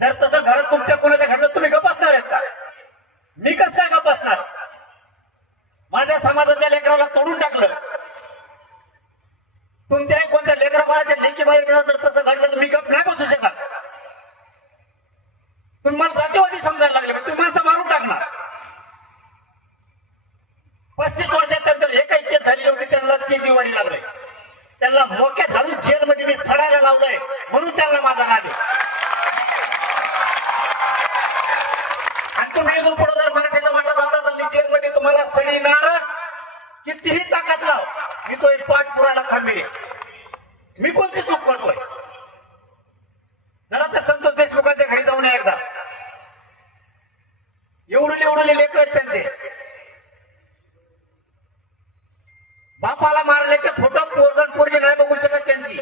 जर तसं घरात तुमच्या कोणाच्या घडलं तुम्ही गप्प असणार आहेत का? मी कसं काय गप्प असणार? माझ्या समाजातल्या लेकराला तोडून टाकलं. तुमच्याही कोणत्या लेकरा बाळाच्या लेकी बाळाच्या जर तसं घडलं तर मी गप्प नाही बसू शकत. तुम्ही मला जातीवादी समजायला लागले, तुम्ही माणसं मारून टाकणार. 35 वर्षात त्यांचं एकही केस झाली होती, त्यांना केजीवारी लागलंय. त्यांना मोक्यात घालून जेलमध्ये मी सडायला लावलंय, म्हणून त्यांना माझा राग आहे. आणि तुम्ही इथून पुढे जर मराठीचा वाटा जाता तर मी जेलमध्ये तुम्हाला सडीणार. कितीही ताकद लाव, मी तो एक पाठ पुरायला खंबीर आहे. मी कोणती चूक करतोय? जरा त्या संतोष देशमुखांच्या घरी जाऊन या एकदा. एवढे लेकर आहेत त्यांचे. बापाला मारल्याचे फोटो पोरगण पोरगी नाही बघू शकत त्यांची.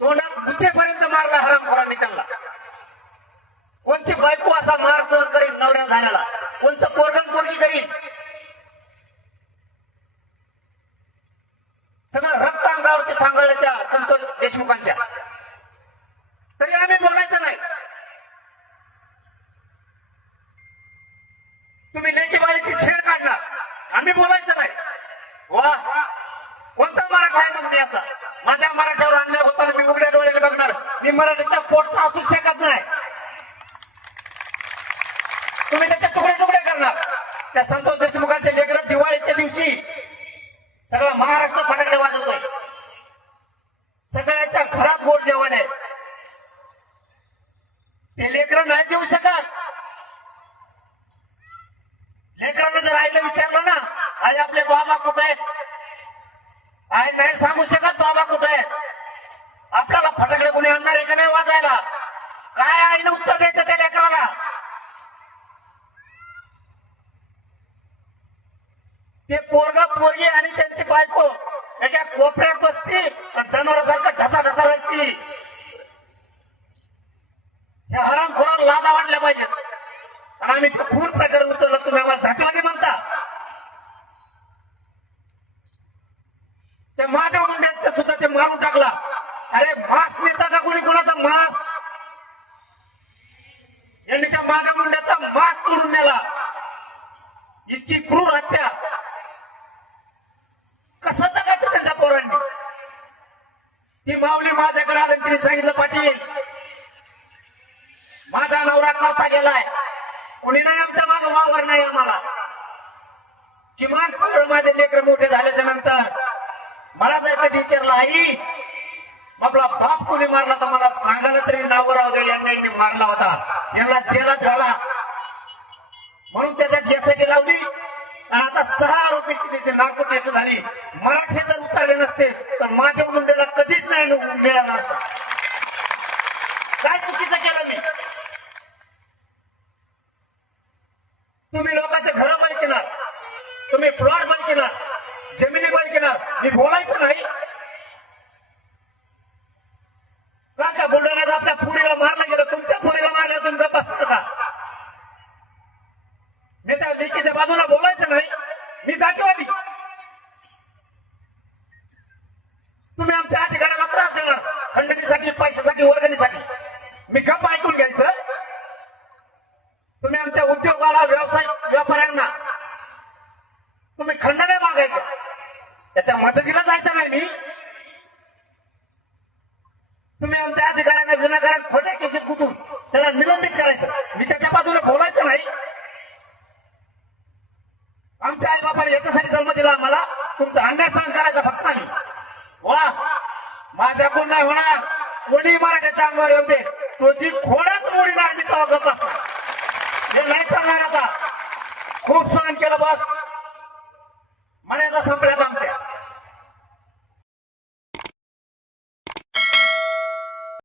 तोंडात गुत्तेपर्यंत मारला हरामखोरांनी त्यांना. कोणती बायको असा मार सहन करील नवऱ्या झाल्याला? कोणतं पोरगण पोरगी करील? सगळं रक्त अंगावरती सांगळलं त्या संतोष देशमुखांच्या. तरी आम्ही बोलायचं नाही. तुम्ही लेकीबाळीची छेड काढणार, आम्ही बोलायचं नाही. वा, कोणता मराठा आहे मग मी असा? माझ्या मराठ्यावर अन्याय होताना मी उघड्या डोळ्याने बघणार. मी मराठीच्या पोटचा असू शकत नाही. तुम्ही त्याचे तुकडे तुकडे करणार. त्या संतोष देशमुखांचे लेकरं दिवाळीच्या दिवशी सगळा महाराष्ट्र फटाकडे वाजवतोय. सगळ्याच्या घरात गोड जेवण आहे. ते लेकरं नाही जेवू शकत. लेकरांना जर आईला विचारलं ना, आई आपले बाबा कुठे आहेत, आई नाही सांगू शकत बाबा कुठे आहेत. आपल्याला फटाकडे कोणी आणणार आहे का नाही वाजायला? काय आईनं उत्तर द्यायचं त्या लेकराला? ते पोरगा पोरगी आणि त्यांची बायको एका कोपऱ्यात बसती, जनावरासारखं ढसा वाटती. हे हरामखोराला लाजा वाटल्या पाहिजेत. आणि आम्ही खून प्रकरण उचललं, तुम्ही आम्हाला जातीवादी म्हणता. त्या महादेव मुंडेंचा सुद्धा ते मारून टाकला. अरे मांस नेता का कोणी कोणाचा मांस? यांनी त्या महादेव मुंडेचा मांस तोडून नेला. इतकी क्रूर हत्या. कसं जगायचं त्यांच्या पोरांनी? ती माऊली माझ्याकडे आली, तिने सांगितलं पाटील माझा नवरा करता गेलाय, कोणी नाही आमच्या मागं वावर नाही आम्हाला. किमान पोरं माझे लेकर मोठे झाल्याच्या नंतर मला जर कधी विचारलं आई आपला बाप कोणी मारला तर मला सांगायला तरी नाव राहू दे, यांनी मारला होता, यांना जेलात घाला. म्हणून त्याच्यात यासाठी लावली. आणि आता 6 आरोपीची त्याची नार्को टेस्ट झाली. मराठी जर उतरले नसते तर माझ्या मुंडेला कधीच नाही मिळाला असता. काय चुकीचं केलं मी? तुम्ही लोकांचे घर बंद केणार, तुम्ही प्लॉट बंद केणार, जमिनी बंद केणार. मी बोलायचं नाही का? त्या बुलढाण्यात आपल्या पुरीला मारलं गेलं, तुमच्या पुरीला मारलं, तुम्ही गप्प असणार का? मी त्या लेकीच्या बाजूला बोलायचं नाही. मी जातीवादी. तुम्ही आमच्या अधिकाऱ्याला त्रास देणार खंडणीसाठी, पैशासाठी, वर्गणीसाठी. मी गप्प ऐकून घ्यायचं. तुम्ही आमच्या उद्योगाला, व्यवसाय व्यापाऱ्यांना तुम्ही खंडने मागायचं, त्याच्या मदतीला जायचं नाही. मी तुम्ही आमच्या अधिकाऱ्यांना विनाकारण खोट्या केसेत कुठून त्याला निलंबित करायचं. मी त्याच्या बाजूला बोलायचं नाही. आमच्या आई बापाने याच्यासाठी जन्म दिला आम्हाला, तुमचा अन्याय सहन करायचा फक्त आम्ही. वा, माझ्याकडून नाही होणार. कोणी मराठ्याच्या अंगावर येऊ दे, तो जी खोडात मोडी नाही मी तेव्हा गप्प असणार. हे नाही चालणार. आता खूप सहन केलं बस. म्हणायचं संपल्याचा